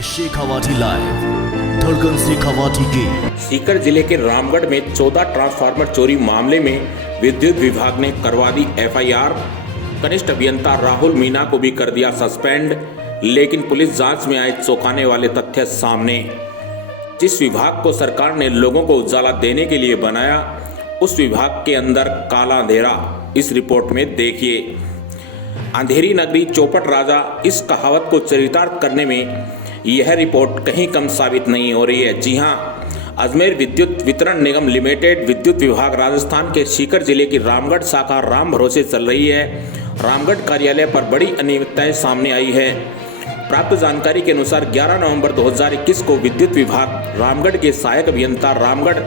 है शेखावाटी लाइव, धड़कन शेखावाटी की। सीकर जिले के रामगढ़ में 14 ट्रांसफार्मर चोरी मामले में विद्युत विभाग ने करवा दी एफआईआर। कनिष्ठ अभियंता राहुल मीणा को भी कर दिया सस्पेंड। लेकिन पुलिस जांच में आए चौंकाने वाले तथ्य सामने। जिस विभाग को सरकार ने लोगों को उजाला देने के लिए बनाया, उस विभाग के अंदर काला अंधेरा। इस रिपोर्ट में देखिए। अंधेरी नगरी चौपट राजा, इस कहावत को चरितार्थ करने में यह रिपोर्ट कहीं कम साबित नहीं हो रही है। जी हां, अजमेर विद्युत वितरण निगम लिमिटेड विद्युत विभाग राजस्थान के सीकर जिले की रामगढ़ शाखा राम भरोसे चल रही है। रामगढ़ कार्यालय पर बड़ी अनियमितताएं सामने आई है। प्राप्त जानकारी के अनुसार 11 नवंबर 2021 को विद्युत विभाग रामगढ़ के सहायक अभियंता रामगढ़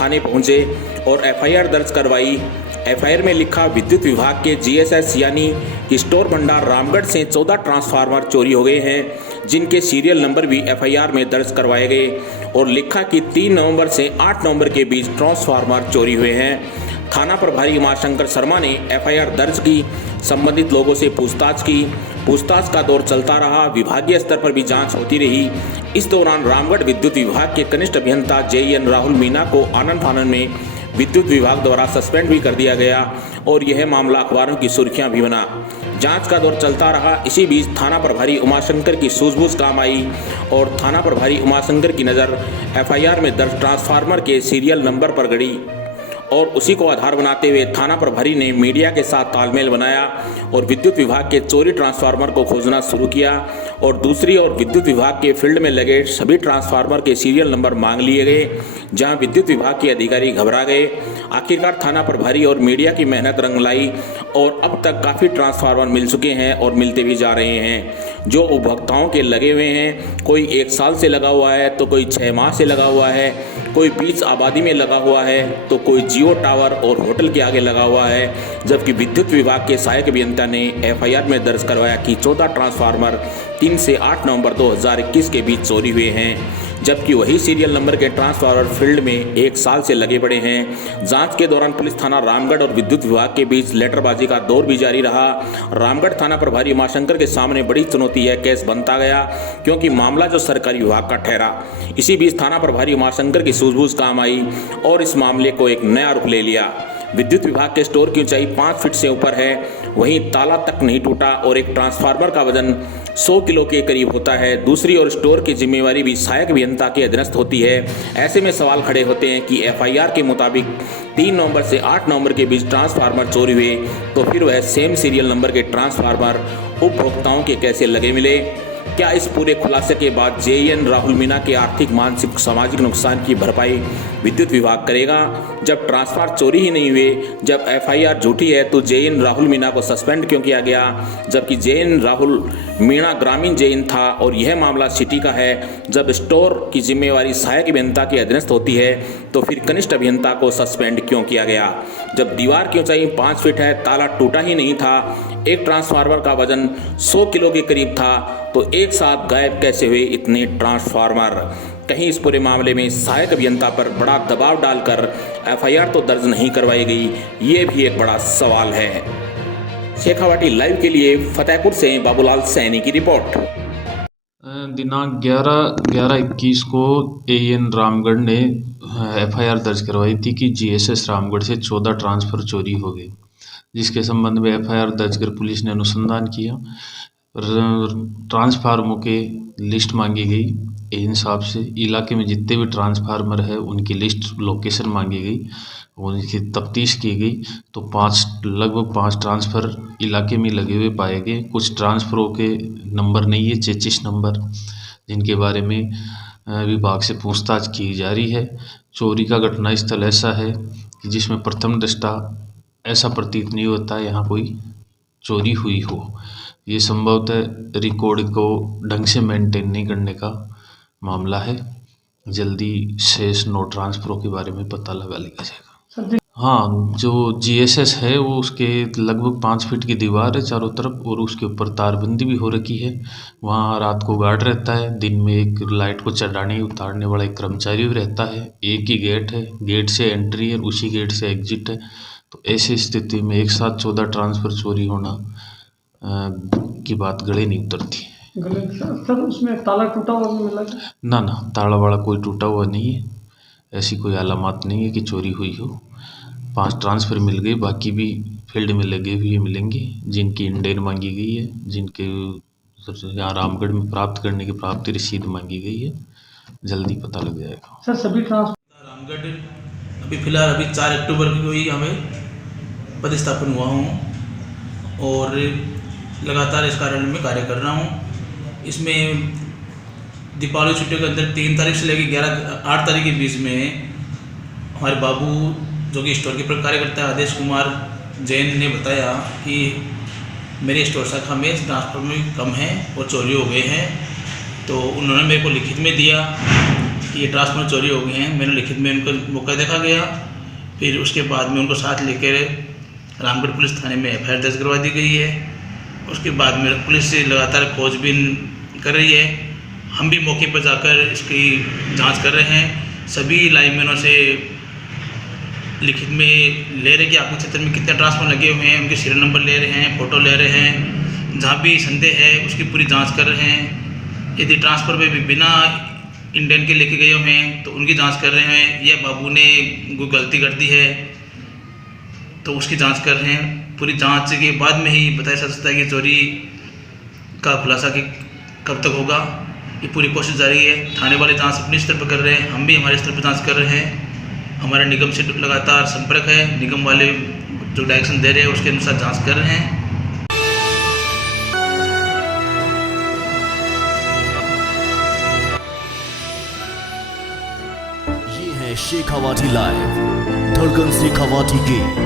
थाने पहुंचे और एफआईआर दर्ज करवाई। एफआईआर में लिखा, विद्युत विभाग के जीएसएस यानी कि स्टोर भंडार रामगढ़ से 14 ट्रांसफार्मर चोरी हो गए हैं, जिनके सीरियल नंबर भी एफआईआर में दर्ज करवाए गए। और लिखा कि 3 नवंबर से 8 नवंबर के बीच ट्रांसफार्मर चोरी हुए हैं। थाना प्रभारी उमाशंकर शर्मा ने एफआईआर दर्ज की, संबंधित लोगों से पूछताछ की। पूछताछ का दौर चलता रहा, विभागीय स्तर पर भी जांच होती रही। इस दौरान रामगढ़ विद्युत विभाग के कनिष्ठ अभियंता जेईएन राहुल मीणा को आनन फानन में विद्युत विभाग द्वारा सस्पेंड भी कर दिया गया और यह मामला अखबारों की सुर्खियां भी बना। जांच का दौर चलता रहा। इसी बीच थाना प्रभारी उमाशंकर की सूझबूझ काम आई और थाना प्रभारी उमाशंकर की नज़र एफआईआर में दर्ज ट्रांसफार्मर के सीरियल नंबर पर गड़ी और उसी को आधार बनाते हुए थाना प्रभारी ने मीडिया के साथ तालमेल बनाया और विद्युत विभाग के चोरी ट्रांसफार्मर को खोजना शुरू किया। और दूसरी ओर विद्युत विभाग के फील्ड में लगे सभी ट्रांसफार्मर के सीरियल नंबर मांग लिए गए, जहां विद्युत विभाग के अधिकारी घबरा गए। आखिरकार थाना प्रभारी और मीडिया की मेहनत रंग लाई और अब तक काफ़ी ट्रांसफार्मर मिल चुके हैं और मिलते भी जा रहे हैं, जो उपभोक्ताओं के लगे हुए हैं। कोई 1 साल से लगा हुआ है तो कोई 6 माह से लगा हुआ है, कोई बीच आबादी में लगा हुआ है तो कोई जियो टावर और होटल के आगे लगा हुआ है। जबकि विद्युत विभाग के सहायक अभियंता ने एफआईआर में दर्ज करवाया कि 14 ट्रांसफार्मर 3 से 8 नवंबर 2021 के बीच चोरी हुए हैं, जबकि वही सीरियल नंबर के ट्रांसफार्मर फील्ड में 1 साल से लगे पड़े हैं। जांच के दौरान पुलिस थाना रामगढ़ और विद्युत विभाग के बीच लेटरबाजी का दौर भी जारी रहा। रामगढ़ थाना प्रभारी उमाशंकर के सामने बड़ी चुनौती है, केस बनता गया क्योंकि मामला जो सरकारी विभाग का ठहरा। इसी बीच थाना प्रभारी उमाशंकर की सूझबूझ काम आई और इस मामले को एक नया रुख ले लिया। विद्युत विभाग के स्टोर की ऊंचाई 5 फीट से ऊपर है, वहीं ताला तक नहीं टूटा और एक ट्रांसफार्मर का वजन 100 किलो के करीब होता है। दूसरी ओर स्टोर की जिम्मेवारी भी सहायक अभियंता के अधीनस्थ होती है। ऐसे में सवाल खड़े होते हैं कि एफआईआर के मुताबिक 3 नवंबर से 8 नवंबर के बीच ट्रांसफार्मर चोरी हुए, तो फिर वह सेम सीरियल नंबर के ट्रांसफार्मर उपभोक्ताओं के कैसे लगे मिले? क्या इस पूरे खुलासे के बाद जेईएन राहुल मीणा के आर्थिक, मानसिक, सामाजिक नुकसान की भरपाई विद्युत विभाग करेगा? जब ट्रांसफार्मर चोरी ही नहीं हुए, जब एफआईआर झूठी है, तो जेईएन राहुल मीणा को सस्पेंड क्यों किया गया? जबकि जेईएन राहुल मीणा ग्रामीण जेईएन था और यह मामला सिटी का है। जब स्टोर की जिम्मेवारी सहायक अभियंता के अधीनस्थ होती है, तो फिर कनिष्ठ अभियंता को सस्पेंड क्यों किया गया? जब दीवार की ऊंचाई 5 फीट है, ताला टूटा ही नहीं था, एक ट्रांसफार्मर का वजन 100 किलो के करीब था, तो एक साथ गायब कैसे हुए इतने ट्रांसफार्मर? कहीं इस पूरे मामले में सहायक अभियंता पर बड़ा दबाव डालकर एफआईआर तो दर्ज नहीं करवाई गई, ये भी एक बड़ा सवाल है। शेखावाटी लाइव के लिए फतेहपुर से बाबूलाल सैनी की रिपोर्ट। दिनांक 11/11/21 को एएन रामगढ़ ने एफआईआर दर्ज करवाई थी कि जीएसएस रामगढ़ से 14 ट्रांसफर चोरी हो गए, जिसके संबंध में एफआईआर दर्ज कर पुलिस ने अनुसंधान किया। ट्रांसफार्मरों के लिस्ट मांगी गई। इन हिसाब से इलाके में जितने भी ट्रांसफार्मर है उनकी लिस्ट, लोकेशन मांगी गई, उनकी तफ्तीश की गई। तो लगभग 5 ट्रांसफ़र इलाके में लगे हुए पाए गए। कुछ ट्रांसफरों के नंबर नहीं है, 33 नंबर, जिनके बारे में विभाग से पूछताछ की जा रही है। चोरी का घटनास्थल ऐसा है कि जिसमें प्रथम दृष्टा ऐसा प्रतीत नहीं होता यहाँ कोई चोरी हुई हो। ये संभवतः रिकॉर्ड को ढंग से मेंटेन नहीं करने का मामला है। जल्दी शेष 9 ट्रांसफरों के बारे में पता लगा लिया जाएगा। हाँ, जो जीएसएस है वो उसके लगभग 5 फीट की दीवार है चारों तरफ और उसके ऊपर तारबंदी भी हो रखी है। वहाँ रात को गार्ड रहता है, दिन में एक लाइट को चढ़ाने उतारने वाला एक कर्मचारी भी रहता है। एक ही गेट है, गेट से एंट्री है, उसी गेट से एग्जिट है। तो ऐसी स्थिति में एक साथ 14 ट्रांसफ़र चोरी होना की बात गले नहीं उतरती। गले सर उसमें ताला टूटा हुआ भी मिला है? ना ना, ताला वाला कोई टूटा हुआ नहीं है, ऐसी कोई अलामत नहीं है कि चोरी हुई हो। 5 ट्रांसफ़र मिल गए, बाकी भी फील्ड में लगे हुए मिलेंगे, जिनकी इंडेन मांगी गई है, जिनके यहाँ रामगढ़ में प्राप्त करने की प्राप्ति रसीद मांगी गई है, जल्दी पता लग जाएगा। सर सभी ट्रांसफर रामगढ़ अभी फ़िलहाल 4 अक्टूबर को ही हमें पदस्थापन हुआ हूँ और लगातार इस कार्यालय में कार्य कर रहा हूँ। इसमें दीपावली छुट्टियों के अंदर 3 तारीख से लेकर 8 तारीख के बीच में हमारे बाबू जो कि स्टोर कीपर कार्य करता है आदेश कुमार जैन ने बताया कि मेरे स्टोर शाखा में ट्रांसफर में कम है और चोरी हो गए हैं। तो उन्होंने मेरे को लिखित में दिया कि ये ट्रांसफर चोरी हो गए हैं। मैंने लिखित में उनको मौका देखा गया, फिर उसके बाद में उनको साथ लेकर रामगढ़ पुलिस थाने में FIR दर्ज करवा दी गई है। उसके बाद में पुलिस से लगातार खोजबीन कर रही है। हम भी मौके पर जाकर इसकी जांच कर रहे हैं। सभी लाइनमैनों से लिखित में ले रहे कि आपके क्षेत्र में कितने ट्रांसफर लगे हुए हैं, उनके सीरियल नंबर ले रहे हैं, फ़ोटो ले रहे हैं। जहाँ भी संदेह है उसकी पूरी जांच कर रहे हैं। यदि ट्रांसफ़र में भी बिना इंडेन के लेके गए हुए हैं तो उनकी जांच कर रहे हैं, या बाबू ने कोई गलती कर दी है तो उसकी जांच कर रहे हैं। पूरी जांच के बाद में ही बताया जा सकता है कि चोरी का खुलासा कि कब तक होगा। ये पूरी कोशिश जारी है। थाने वाले जांच अपने स्तर पर कर रहे हैं, हम भी हमारे स्तर पर जांच कर रहे हैं। हमारे निगम से लगातार संपर्क है, निगम वाले जो डायरेक्शन दे रहे हैं उसके अनुसार जांच कर रहे हैं। ये है शेखावाटी लाइव, धड़कन शेखावाटी की